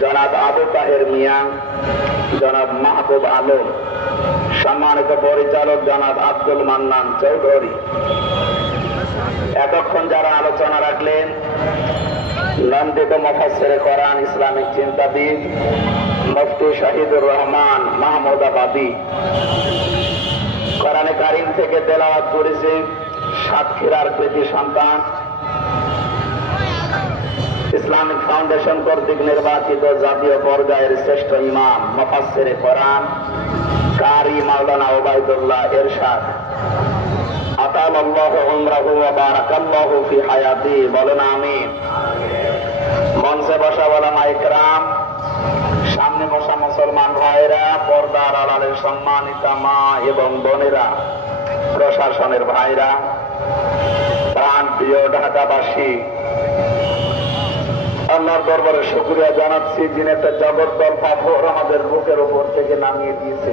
জনাব আবু তাহের মিয়া, জনাব মাহবুব আলম, সম্মানিত পরিচালক জনাব আব্দুল মান্নান চৌধুরী, এতক্ষণ যারা আলোচনা রাখলেন, নন্দিত মুফাসসিরে কোরআন ইসলামিক চিন্তাবিদ মুফতি শহীদুর রহমান মাহমুদাবাদী, কোরআনে কারিম থেকে তেলাওয়াত করেছে সাতক্ষীরার কৃতি সন্তান, ইসলামিক ফাউন্ডেশন কর্তৃক নির্বাচিত জাতীয় পর্যায়ের শ্রেষ্ঠ ইমাম মুফাসসিরে কোরআন কারি মাওলানা ওবায়দুল্লাহ এরশাদ, আতালাল্লাহু উমরাহু ওয়া বারাকাল্লাহু ফি হায়াতি, বলেন আমিন। মঞ্চে বসা ওলামায়ে ইকরাম, সামনে বসা মুসলমান ভাইরা, পর্দার আড়ালের সম্মানিতা মা এবং বোনেরা, প্রশাসনের ভাইরা, প্রাণ প্রিয় ঢাকাবাসী, আল্লাহর দরবারে শুকরিয়া জানাচ্ছি যিনি একটা জগদ্দল পাথর আমাদের বুকের উপর থেকে নামিয়ে দিয়েছে।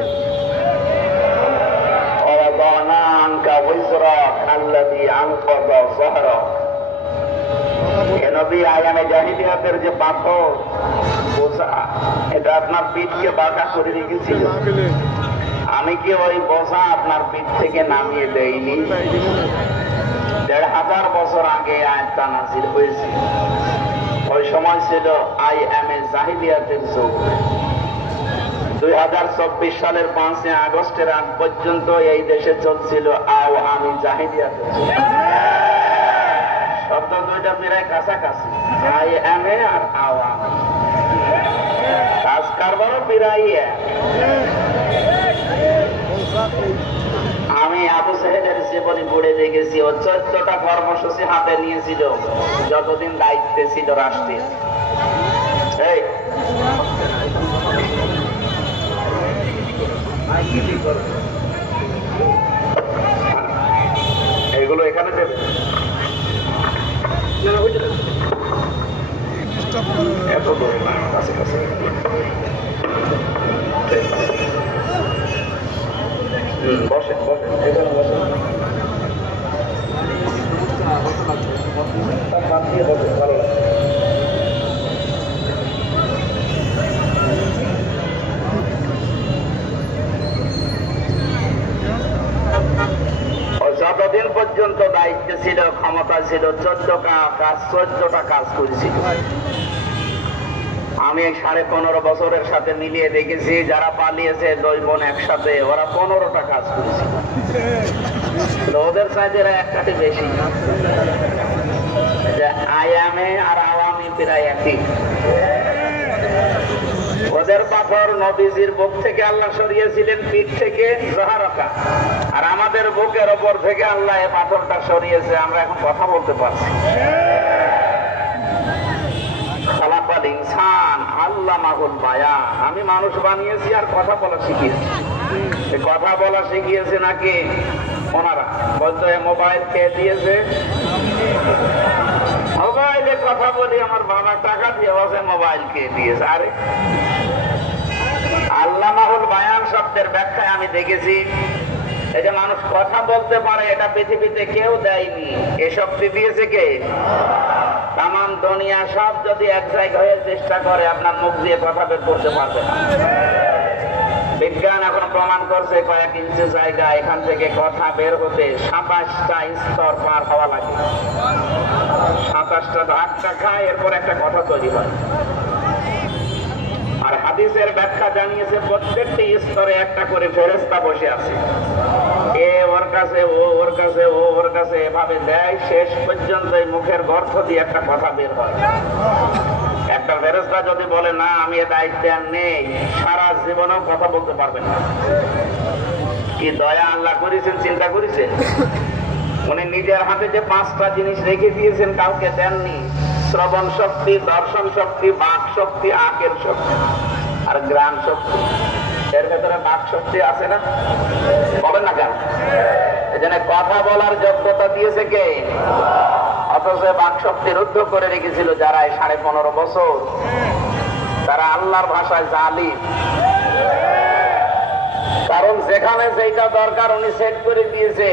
জাহিলিয়াতের যে পাথর বোঝা, এটা আপনার পিঠকে বাঁকা করে রেখেছিল, আমি কি ওই বোঝা আপনার পিঠ থেকে নামিয়ে দেইনি? ১৫০০ বছর আগে আয়াতটা নাযিল হয়েছে। ওই সময় ছিল আইএমএ জাহিলিয়াতের যুগ। 2024 সালের 5 আগস্টের আগ পর্যন্ত এই দেশে চলছিল আওয়ামী জাহিলিয়াতের যুগ। শব্দ দুইটা প্রায় কাছাকাছি, আইএমএ আর আওয়ামী, কাজ কারবারও প্রায় এক। আমি আবু সাহেবের জীবনী পড়ে দেখেছি, ও 14টা কর্মসূচি হাতে নিয়েছিল যতদিন দায়িত্বে ছিল রাষ্ট্রের। এগুলো এখানে দেবে, এত দূরে না, কাছে কাছে। বসে বসে এখানে বসে, ভালো লাগে। যতদিন পর্যন্ত দায়িত্ব ছিল, ক্ষমতা ছিল, 14টা কাজ করেছিল। আমি 15.5 বছরের সাথে মিলিয়ে দেখেছি, যারা পালিয়েছে 2 বোন একসাথে, ওরা 15টা কাজ করেছিল। ওদের চাইতে একটাতে বেশি। আইএমএ আর আওয়ামী প্রায় একই। ওদের পাথর নবীজির বুক থেকে আল্লাহ সরিয়েছিলেন, পিঠ থেকে জহারকা, আর আমাদের বুকের ওপর থেকে আল্লাহ এই পাথরটা সরিয়েছে, আমরা এখন কথা বলতে পারছি। খালাকাল ইনসান আল্লামাহুল বায়ান, আমি মানুষ বানিয়েছি আর কথা বলা শিখিয়েছি। কথা বলা শিখিয়েছে নাকি ওনারা? বলতো মোবাইল কে দিয়েছে? মোবাইলে কথা বলি, আমার বাবা টাকা দিয়ে বসে, মোবাইল কে দিয়েছে? আরে আল্লামাহুল বায়ান শব্দের ব্যাখ্যায় আমি দেখেছি, এই যে মানুষ কথা বলতে পারে, এটা পৃথিবীতে কেউ দেয়নি। এ শক্তি দিয়েছে কে? তাম দুনিয়া সব যদি এক জায়গায় হয়ে চেষ্টা করে, আপনার মুখ দিয়ে কথা বের করতে পারবে না। বিজ্ঞান এখন প্রমাণ করছে, কয়েক ইঞ্চি জায়গা এখান থেকে কথা বের হতে 27টা স্তর পার হওয়া লাগে। 27টা ধাক্কা খায়, এরপর একটা কথা তৈরি হয়। আর হাদিসের ব্যাখ্যা জানিয়েছে, প্রত্যেকটি স্তরে একটা করে ফেরেশতা বসে আছে। এ ওর কাছে, ও ওর কাছে, ও ওর কাছে, এভাবে দেয়, শেষ পর্যন্ত এই মুখের গর্ত দিয়ে একটা কথা বের হয়। একটা ফেরেশতা যদি বলে না আমি এ দায়িত্বে আর নেই, সারা জীবনেও কথা বলতে পারবেন না। কি দয়া আল্লাহ করেছেন, চিন্তা করেছেন? উনি নিজের হাতে যে 5টা জিনিস রেখে দিয়েছেন, কাউকে দেননি। শ্রবণ শক্তি, দর্শন শক্তি, বাক শক্তি, আকের শক্তি আর গ্রাণ শক্তি। এর ভেতরে বাক শক্তি আছে না? বলেন না কেন? এজন্য কথা বলার যোগ্যতা দিয়েছে কে? অথচ বাক শক্তি রুদ্ধ করে রেখেছিল যারা এই 15.5 বছর, তারা আল্লাহর ভাষায় জালিম। কারণ যেখানে যেটা দরকার উনি সেট করে দিয়েছে,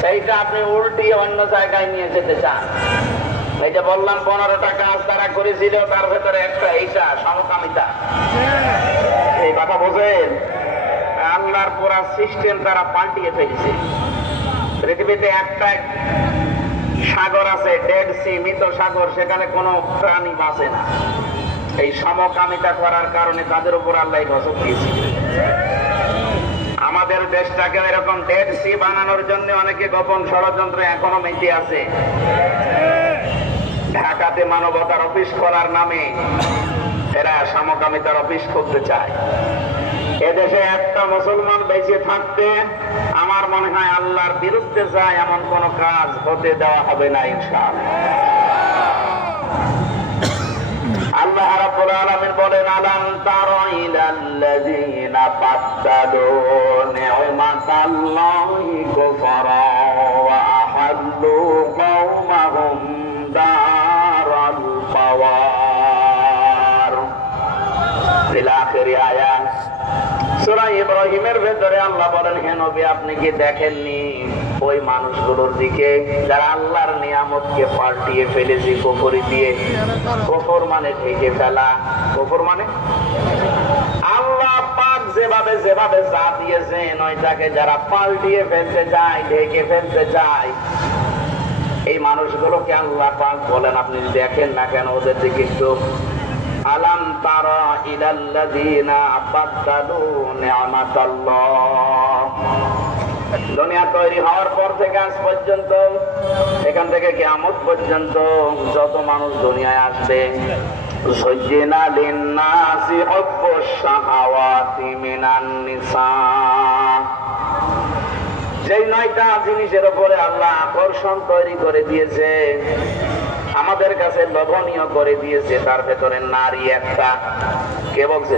সেইটা আপনি উল্টিয়ে অন্য জায়গায় নিয়ে যেতে চান। এই যে বললাম 15টা কাজ তারা করেছিল, তার ভেতরে এরা সমকামিতা। এই কথা বোঝেন? আল্লাহর পুরা সিস্টেম তারা পাল্টিয়ে ফেলেছে। পৃথিবীতে একটা সাগর আছে, ডেড সি, মৃত সাগর, সেখানে কোনো প্রাণী বাঁচে না। এই সমকামিতা করার কারণে তাদের উপর আল্লাহ গজব দিয়েছে। আমাদের দেশটাকে এরকম ডেড সি বানানোর জন্য অনেকে গোপন ষড়যন্ত্র এখনো মেতে আছে। ঢাকাতে মানবতার অফিস খোলার নামে এরা সমকামিতার অফিস করতে চায়। এদেশে একটা মুসলমান বেঁচে থাকতে আমার মনে হয় আল্লাহর বিরুদ্ধে যায় এমন কোন কাজ হতে দেওয়া হবে না ইনশাআল্লাহ। আল্লাহ রাব্বুল আলামিন বলেন, আলাম তারা ইলাল্লাযীনা বাদদালু নি'মাতাল্লাহি কুফরা ওয়া আহাল্লু কওমাহুম দারাল বাওয়ার। ইলা আখিরি আয়াত। সূরা ইব্রাহিমের ভেতরে আল্লাহ বলেন, হে নবী আপনি কি দেখেননি ওই মানুষগুলোর দিকে যারা আল্লাহর নিয়ামতকে পাল্টিয়ে ফেলেছে কুফরি দিয়ে। কুফর মানে ঢেকে ফেলা। কুফর মানে আল্লাহ পাক যেভাবে যেভাবে যা দিয়েছেন ওইটাকে যারা পাল্টিয়ে ফেলতে যায়, ঢেকে ফেলতে যায়, এই মানুষগুলোকে আল্লাহ পাক বলেন আপনি দেখেন না কেন ওদের দিকে একটু। আলাম তারা ইলাল্লাযীনা বাদদালু নি'মাতাল্লাহ। দুনিয়া তৈরি হওয়ার পর থেকে আজ পর্যন্ত, এখান থেকে কিয়ামত পর্যন্ত যত মানুষ দুনিয়ায় আসবে, যুজ্জিনা লিন-নাসি হুব্বুশ শাহাওয়াতি মিনান নিসা। যেই 9টা জিনিসের উপরে আল্লাহ আকর্ষণ তৈরি করে দিয়েছে, আমাদের কাছে লোভনীয় করে দিয়েছে, তার ভেতরে নারী একটা। কে বলছে?